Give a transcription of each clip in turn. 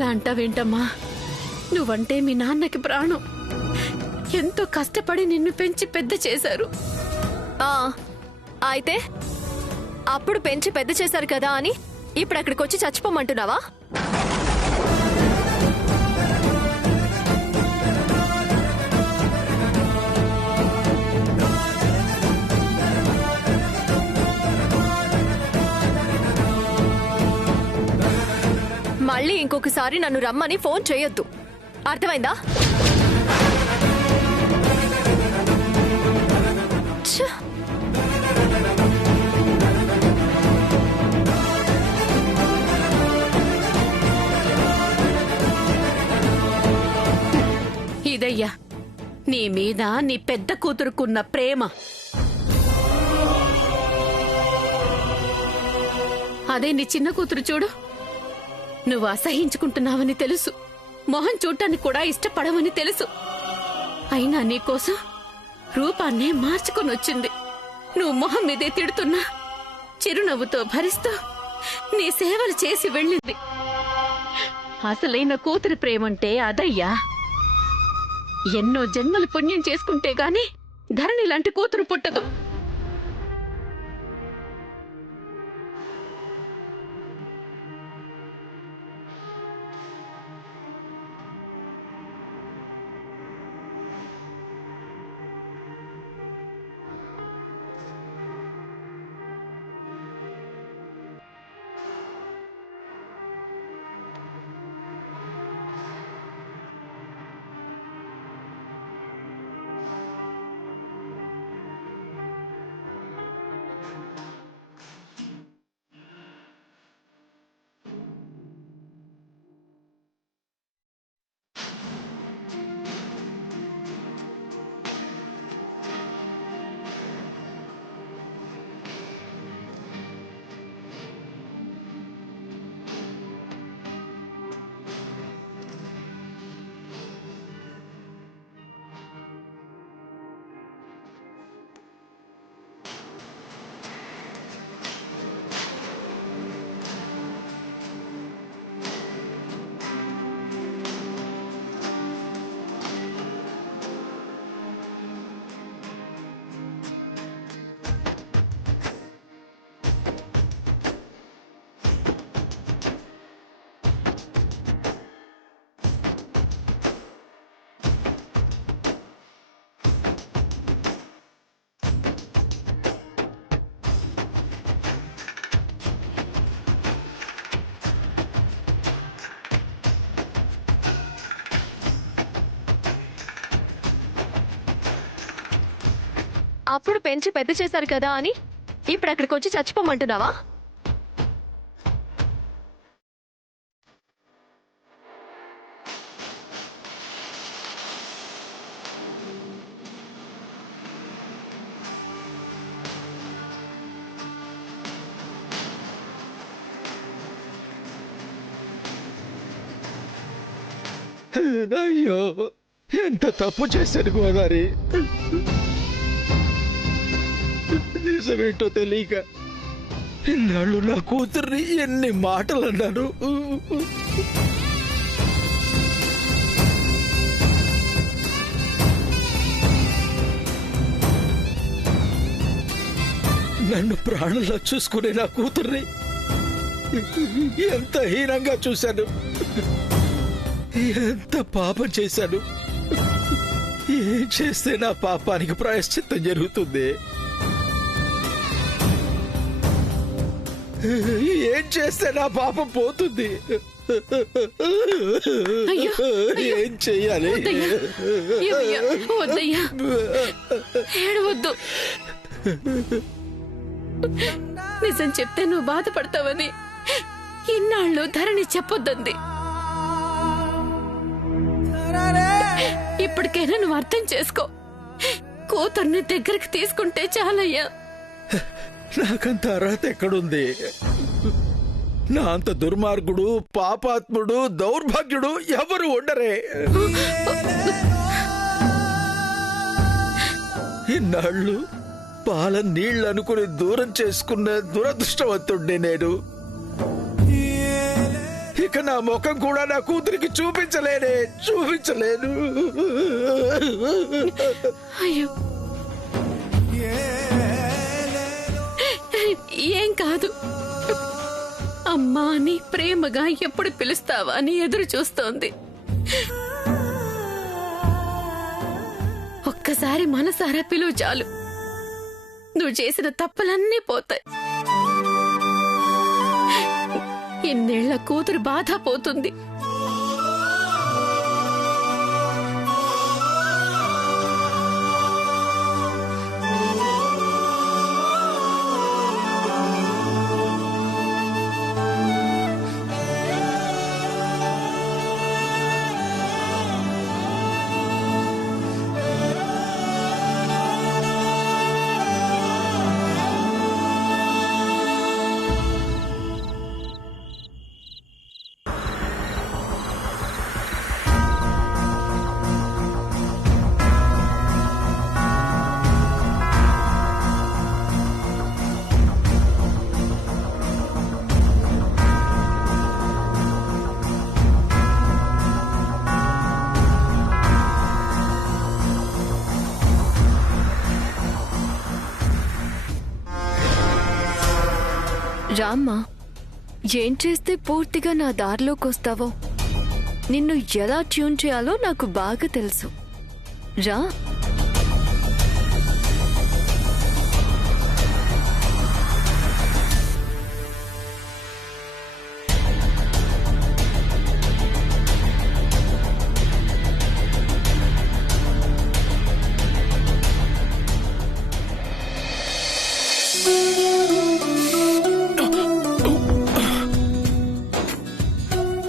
అలా అంటావేంటమ్మా? నువ్వంటే మీ నాన్నకి ప్రాణం. ఎంతో కష్టపడి నిన్ను పెంచి పెద్ద చేశారు. అయితే అప్పుడు పెంచి పెద్ద చేశారు కదా అని ఇప్పుడు అక్కడికి వచ్చి చచ్చిపోమంటున్నావా? మళ్ళీ ఇంకొకసారి నన్ను రమ్మని ఫోన్ చేయొద్దు, అర్థమైందా? ఇదయ్యా నీ మీద నీ పెద్ద కూతురుకున్న ప్రేమ. అదే నీ చిన్న కూతురు చూడు, నువ్వు అసహించుకుంటున్నావని తెలుసు, మొహం చూడటానికి కూడా ఇష్టపడవని తెలుసు. అయినా నీకోసం రూపాన్నే మార్చుకొని వచ్చింది. నువ్వు మొహం మీదే తిడుతున్నా చిరునవ్వుతో భరిస్తూ నీ సేవలు చేసి వెళ్ళింది. అసలైన కూతురి ప్రేమంటే అదయ్యా. ఎన్నో జన్మలు పుణ్యం చేసుకుంటే గాని ధరణి లాంటి కూతురు పుట్టదు. అప్పుడు పెంచి పెద్ద చేశారు కదా అని ఇప్పుడు అక్కడికి వచ్చి చచ్చిపోమంటున్నావా? అయ్యో, ఎంత తప్పు చేశాను గోదారి. నిజమేంటో తెలియక ఇన్నాళ్ళు నా కూతుర్ని ఎన్ని మాటలు అన్నాను. నన్ను ప్రాణంలో చూసుకునే నా కూతుర్ని ఎంత హీనంగా చూశాను, ఎంత పాపం చేశాను. ఏం చేస్తే నా పాపానికి ప్రాయశ్చిత్తం జరుగుతుంది? ఏం చేస్తే నా పాపం పోతుంది? ఏం చెయ్యాలి? ఏడవద్దు. నిజం చెప్తే నువ్వు బాధపడతావని ఇన్నాళ్ళు ధరణి చెప్పొద్దంది. ఇప్పటికైనా నువ్వు అర్థం చేసుకో. కూతుర్ని దగ్గరికి తీసుకుంటే చాలయ్యా. నాకంత అర్హత ఎక్కడుంది? నా అంత దుర్మార్గుడు, పాపాత్ముడు, దౌర్భాగ్యుడు ఎవరు ఉండరే. ఇన్నాళ్ళు పాల నీళ్ళు అనుకుని దూరం చేసుకున్న దురదృష్టవంతుడిని నేను. ఇక నా ముఖం కూడా నా కూతురికి చూపించలేను. అయ్యో, ఏం కాదు. అమ్మా అని ప్రేమగా ఎప్పుడు పిలుస్తావా అని ఎదురు చూస్తోంది. ఒక్కసారి మనసారా పిలువు చాలు, నువ్వు చేసిన తప్పులన్నీ పోతాయి. ఇన్నేళ్ల కూతురు బాధ పోతుంది. రామ్మా, ఏం చేస్తే పూర్తిగా నా దారిలోకి వస్తావో, నిన్ను ఎలా ట్యూన్ చేయాలో నాకు బాగా తెలుసు. రా.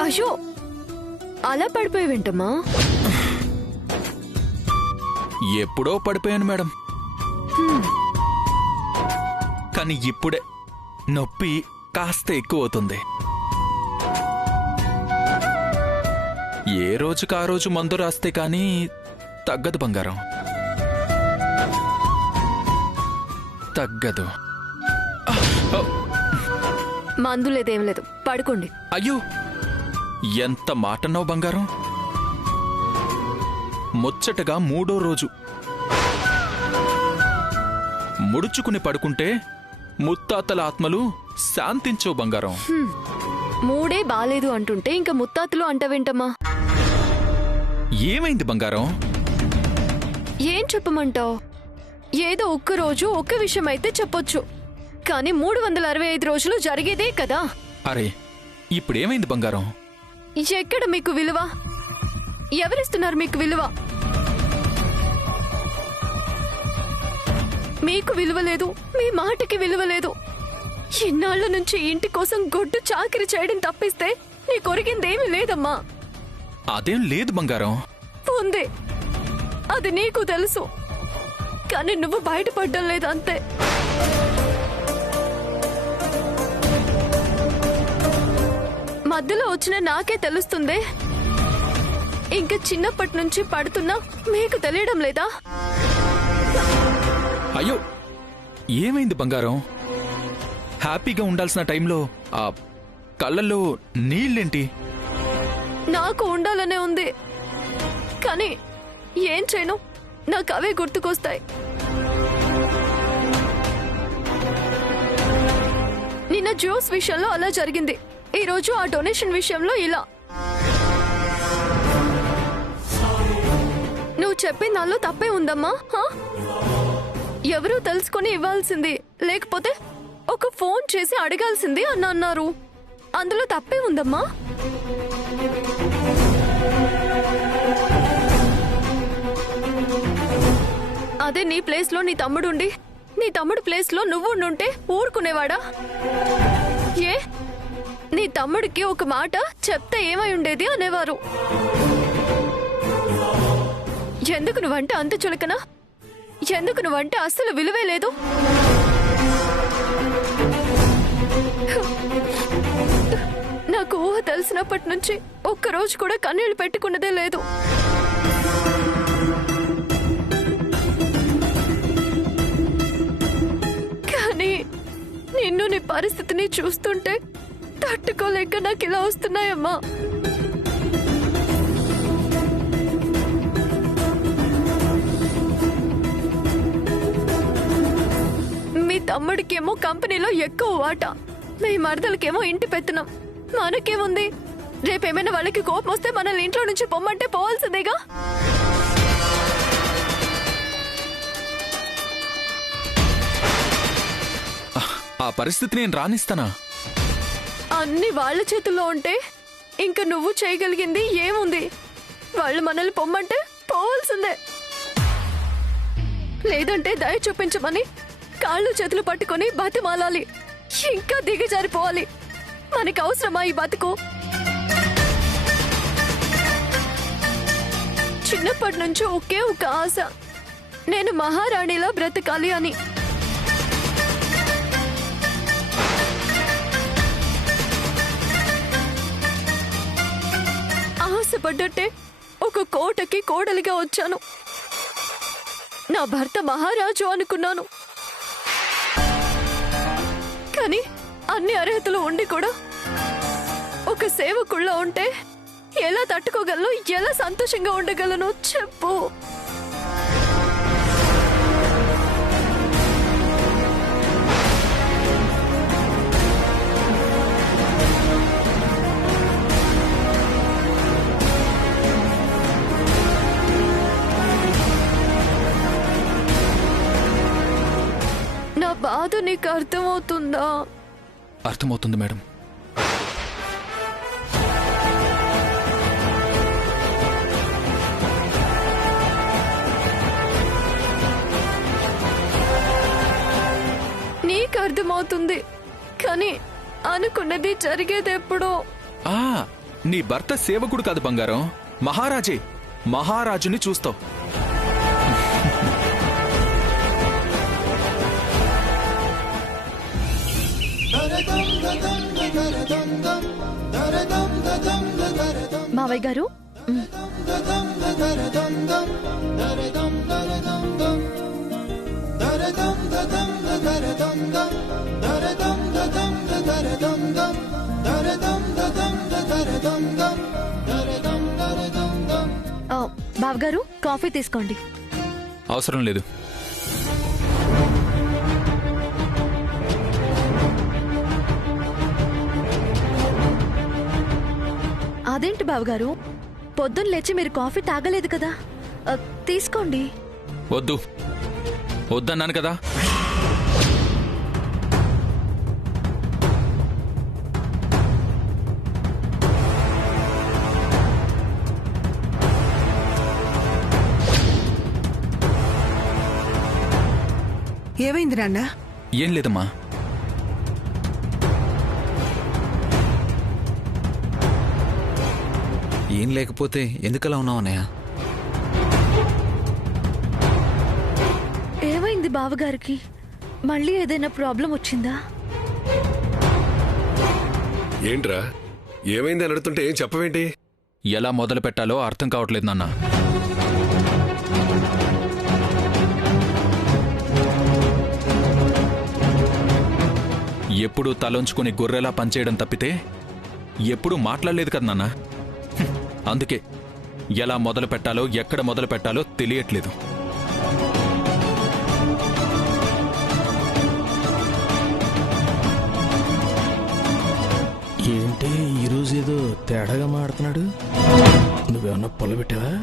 అయ్యో, అలా పడిపోయావేంటమ్మా? ఎప్పుడో పడిపోయాను మేడం, కానీ ఇప్పుడే నొప్పి కాస్త ఎక్కువ అవుతుంది. ఏ రోజుకు ఆ రోజు మందు రాస్తే కానీ తగ్గదు బంగారం, తగ్గదు. మందు లేదేం లేదు, పడుకోండి. అయ్యో, ఎంత మాటన్నావు బంగారం. ముచ్చటగా 3వ రోజు ముడుచుకుని పడుకుంటే ముత్తాతల ఆత్మలు శాంతించవు బంగారం. 3 బాలేదు అంటుంటే ఇంకా ముత్తాతలు అంటావేంటమ్మా? ఏమైంది బంగారం? ఏం చెప్పమంటావు? ఏదో ఒక్క రోజు ఒక్క విషయం అయితే చెప్పొచ్చు, కానీ 365 రోజులు జరిగేదే కదా. అరే, ఇప్పుడేమైంది బంగారం? ఎక్కడ మీకు విలువ? ఎవరిస్తున్నారు మీకు విలువ? మీకు విలువ లేదు, మీ మాటకి విలువ లేదు. ఇన్నాళ్ల నుంచి ఇంటి కోసం గొడ్డు చాకిరి చేయడం తప్పిస్తే నీ కొరిగిందేమీ లేదమ్మా. అదేం లేదు బంగారం. ఉంది, అది నీకు తెలుసు, కానీ నువ్వు బయటపడ్డం లేదు, అంతే. మధ్యలో వచ్చిన నాకే తెలుస్తుంది, ఇంకా చిన్నప్పటి నుంచి పడుతున్నా మీకు తెలియడం లేదా? అయ్యో, ఏమైంది బంగారం? హ్యాపీగా ఉండాల్సిన టైంలో ఆ కళ్ళల్లో నీళ్ళేంటి? నాకు ఉండాలనే ఉంది, కానీ ఏం చేయను, నాకు అవే గుర్తుకొస్తాయి. నిన్న జ్యూస్ విషయంలో అలా జరిగింది, ఈ రోజు ఆ డొనేషన్ విషయంలో ఇలా. నువ్వు చెప్పిన దానిలో తప్పే ఉందమ్మా. ఎవరూ తెలుసుకొని ఇవ్వాల్సింది, లేకపోతే ఒక ఫోన్ చేసి అడగాల్సింది అని అన్నారు. అందులో తప్పే ఉందమ్మా. అదే నీ ప్లేస్ లో నీ తమ్ముడుండి నీ తమ్ముడు ప్లేస్ లో నువ్వు ఉండుంటే ఊరుకునేవాడా? ఏ, నీ తమ్ముడికి ఒక మాట చెప్తే ఏమై ఉండేది అనేవారు. ఎందుకు నువ్వంటే అంత చులకనా? ఎందుకు నువ్వంటే అస్సలు విలువే లేదు? నాకు ఊహ తెలిసినప్పటి నుంచి ఒక్కరోజు కూడా కన్నీళ్లు పెట్టుకున్నదే లేదు. కానీ నిన్ను నీ పరిస్థితిని చూస్తుంటే తట్టుకోలేక నాకు ఇలా వస్తున్నాయమ్మా. మీ తమ్ముడికేమో కంపెనీలో ఎక్కువ వాటా, మీ మరదలకేమో ఇంటి పెత్తనం. మనకేముంది? రేపేమైనా వాళ్ళకి కోపం వస్తే మనల్ని ఇంట్లో నుంచి పొమ్మంటే పోవాల్సిందేగా. ఆ పరిస్థితి నేను రానిస్తానా? అన్ని వాళ్ళ చేతుల్లో ఉంటే ఇంక నువ్వు చేయగలిగింది ఏముంది? వాళ్ళు మనల్ని పొమ్మంటే పోవాల్సిందే. లేదంటే దయ చూపించమని కాళ్ళు చేతులు పట్టుకొని బతిమాలాలి. ఇంకా దిగజారిపోవాలి. మనకి అవసరమా ఈ బతుకు? చిన్నప్పటి నుంచి ఒకే ఒక ఆశ, నేను మహారాణిలా బ్రతకాలి అని. ఆశపడ్డట్టే ఒక కోటకి కోడలిగా వచ్చాను. నా భర్త మహారాజు అనుకున్నాను. కానీ అన్ని అర్హతలు ఉండి కూడా ఒక సేవకుళ్ళ ఉంటే ఎలా తట్టుకోగలను? ఎలా సంతోషంగా ఉండగలను చెప్పు. నా బాధ నీకు అర్థమవుతుందా? అర్థమవుతుంది మేడం. నీకు అర్థమవుతుంది, కానీ అనుకున్నది జరిగేది ఎప్పుడో. నీ భర్త సేవకుడు కాదు బంగారం, మహారాజే. మహారాజుని చూస్తావు. మావయ్య గారు, బావగారు కాఫీ తీసుకోండి. అవసరం లేదు. అదేంటి బావగారు, పొద్దున్న లేచి మీరు కాఫీ తాగలేదు కదా, తీసుకోండి. వద్దు, వద్దన్నాను కదా. ఏమైంది నాన్న? ఏం లేదమ్మా. ఏం లేకపోతే ఎందుకలా ఉన్నావు అన్నయ్య? ఏమైంది బావగారికి? మళ్ళీ ఏదైనా ప్రాబ్లం వచ్చిందా? ఏంట్రా, ఏమైంది అని అడుగుతుంటే ఏం చెప్పవేంటి? ఎలా మొదలు పెట్టాలో అర్థం కావట్లేదు నాన్న. ఎప్పుడూ తలంచుకుని గొర్రెలా పనిచేయడం తప్పితే ఎప్పుడూ మాట్లాడలేదు కదా నాన్న. అందుకే ఎలా మొదలు పెట్టాలో ఎక్కడ మొదలు పెట్టాలో తెలియట్లేదు. ఏంటి ఈరోజు ఏదో తేడాగా మాడుతున్నాడు? నువ్వేమన్నా పొల పెట్టావా?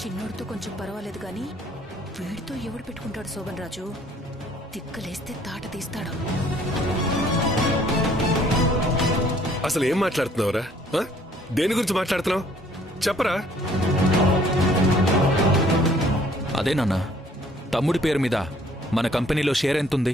చిన్నోడితో కొంచెం పర్వాలేదు గాని వీడితో ఎవడు పెట్టుకుంటాడు శోభన్ రాజు? తిక్కలేస్తే తాట తీస్తాడు. అసలు ఏం మాట్లాడుతున్నావురా? దేని గురించి మాట్లాడుతున్నావు చెప్పరా? అదే నాన్న, తమ్ముడి పేరు మీద మన కంపెనీలో షేర్ ఎంతుంది?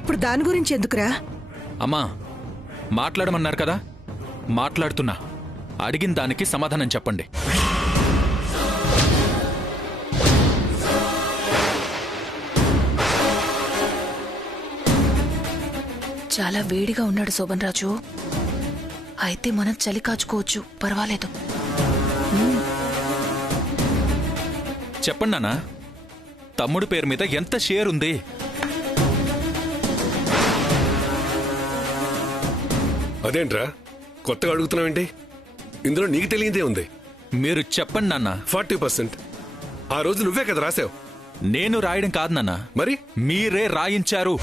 ఇప్పుడు దాని గురించి ఎందుకురా? అమ్మా, మాట్లాడమన్నారు కదా, మాట్లాడుతున్నా. అడిగిన దానికి సమాధానం చెప్పండి. చాలా వేడిగా ఉన్నాడు శోభన్ రాజు. అయితే మనం చలి కాచుకోవచ్చు, పర్వాలేదు. చెప్పండి నాన్న, తమ్ముడి పేరు మీద ఎంత షేర్ ఉంది? అదేంట్రా కొత్తగా అడుగుతున్నావేంటి? ఇందులో నీకు తెలియదే ఉంది. మీరు చెప్పండి నాన్న. 40%. ఆ రోజు నువ్వే కదా రాసావు. నేను రాయడం కాదు నాన్న, మరి మీరే రాయించారు.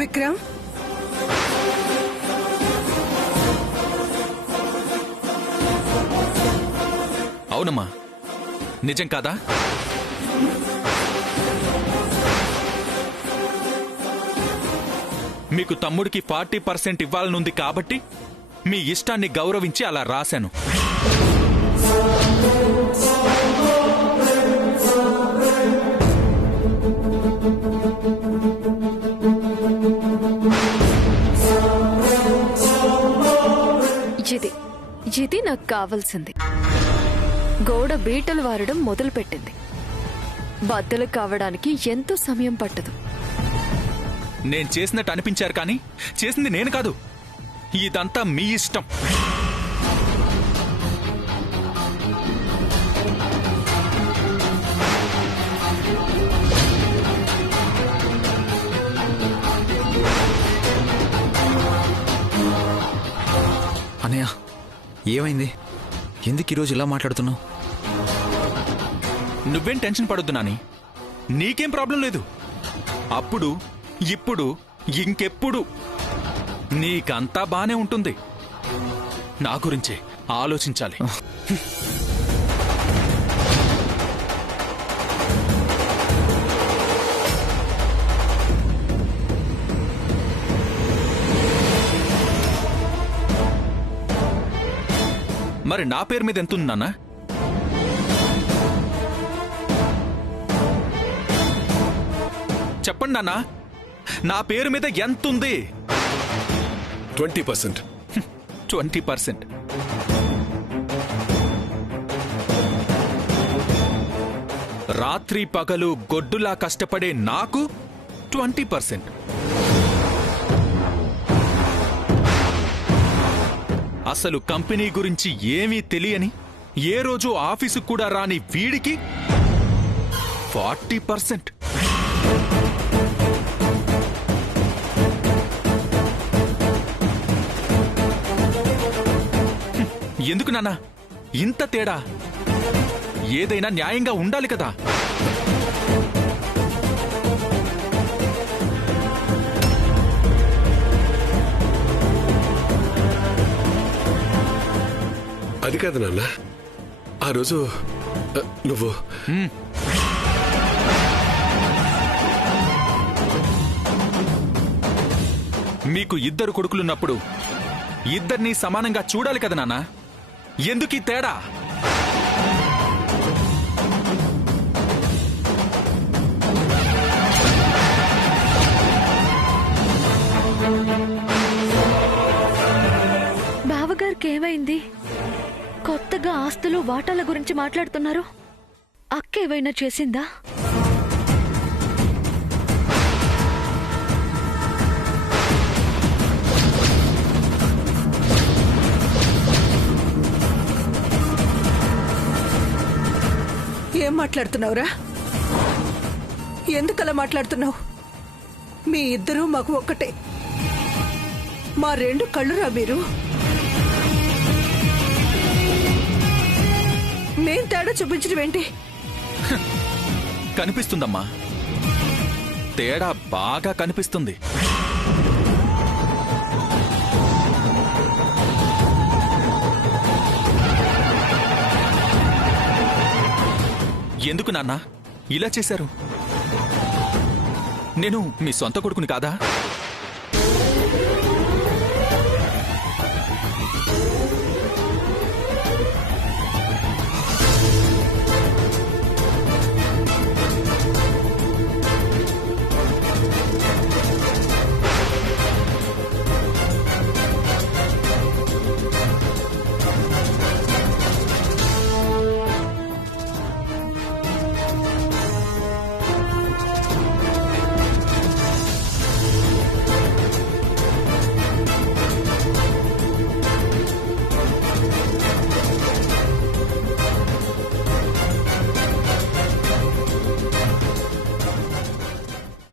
విక్రమ్, అవునమ్మా, నిజం కాదా? మీకు తమ్ముడికి 40% ఇవ్వాలనుంది కాబట్టి మీ ఇష్టాన్ని గౌరవించి అలా రాశాను. ఇది నాకు కావాల్సింది. గోడ బీటలు వారడం మొదలుపెట్టింది. బద్దలు కావడానికి ఎంతో సమయం పట్టదు. నేను చేసినట్టు అనిపించారు కానీ చేసింది నేను కాదు. ఇదంతా మీ ఇష్టం. అన్నయ్య, ఏమైంది? ఎందుకు ఈరోజు ఇలా మాట్లాడుతున్నావు? నువ్వేం టెన్షన్ పడొద్దు నాని, నీకేం ప్రాబ్లం లేదు. అప్పుడు ఇప్పుడు ఇంకెప్పుడు నీకంతా బానే ఉంటుంది. నా గురించే ఆలోచించాలి. మరి నా పేరు మీద ఎంతుంది నాన్న? చెప్పండి నాన్న, నా పేరు మీద ఎంతుంది? 20%. 20%. రాత్రి పగలు గొడ్డులా కష్టపడే నాకు 20%. అసలు కంపెనీ గురించి ఏమీ తెలియని, ఏ రోజు ఆఫీసు కూడా రాని వీడికి 40%. ఎందుకు నాన్న ఇంత తేడా? ఏదైనా న్యాయంగా ఉండాలి కదా. అది కాదు నాన్న, ఆ రోజు నువ్వు మీకు ఇద్దరు కొడుకులున్నప్పుడు ఇద్దరినీ సమానంగా చూడాలి కదా నాన్న. ఎందుకీ తేడా? బావగారికి ఏమైంది? కొత్తగా ఆస్తులు వాటాల గురించి మాట్లాడుతున్నారు. అక్క ఏవైనా చేసిందా? ఏం మాట్లాడుతున్నావురా? ఎందుకలా మాట్లాడుతున్నావు? మీ ఇద్దరూ మాకు ఒక్కటే. మా రెండు కళ్ళురా మీరు. మేం తేడా చూపించడం ఏంటి? కనిపిస్తుందమ్మా, తేడా బాగా కనిపిస్తుంది. ఎందుకు నాన్న ఇలా చేశారు? నేను మీ సొంత కొడుకుని కాదా?